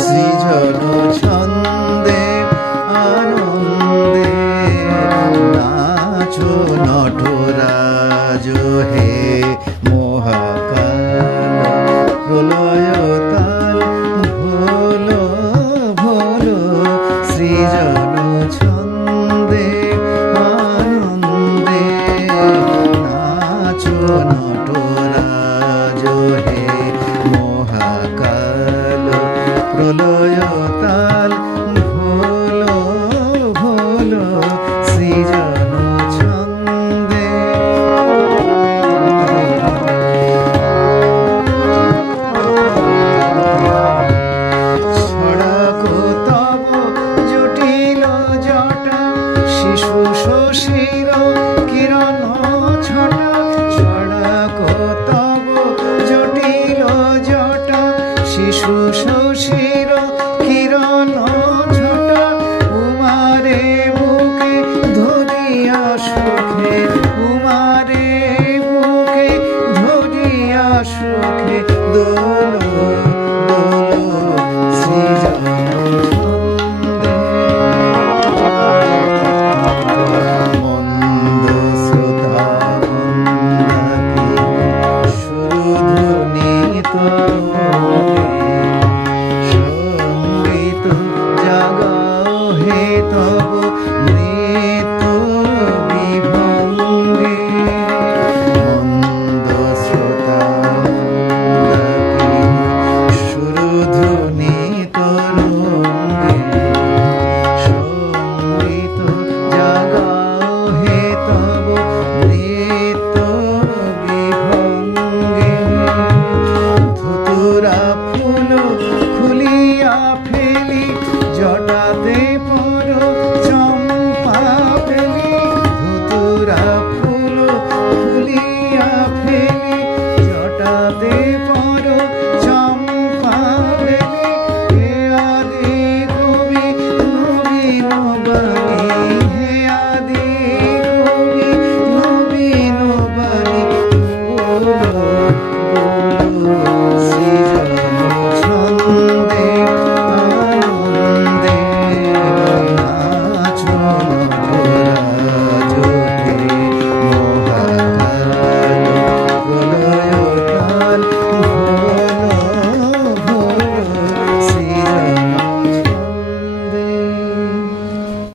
সৃজন ছন্দে আনন্দে নাচো নটরাজ হে মহাকাল প্রলয় তাল ভোলো ভোলো সৃজন ছন্দে আনন্দে নাচো নটরাজ হে মহাকাল প্রলয় তাল ভোলো ভোলো সৃজন ছন্দে ছড়াকো তব জটিল জটা শিশু শশীর কিরণ ছটা ছড়াকো তব জটিল জটা শিশু শশীর কিরণ ছটা উমারে বুকে ধরিয়া সুখে উমারে বুকে ধরিয়া সুখে দোলো দোলো সৃজন ছন্দে মন্দ শ্রোতা মন্দাকি সুরধ্বনিত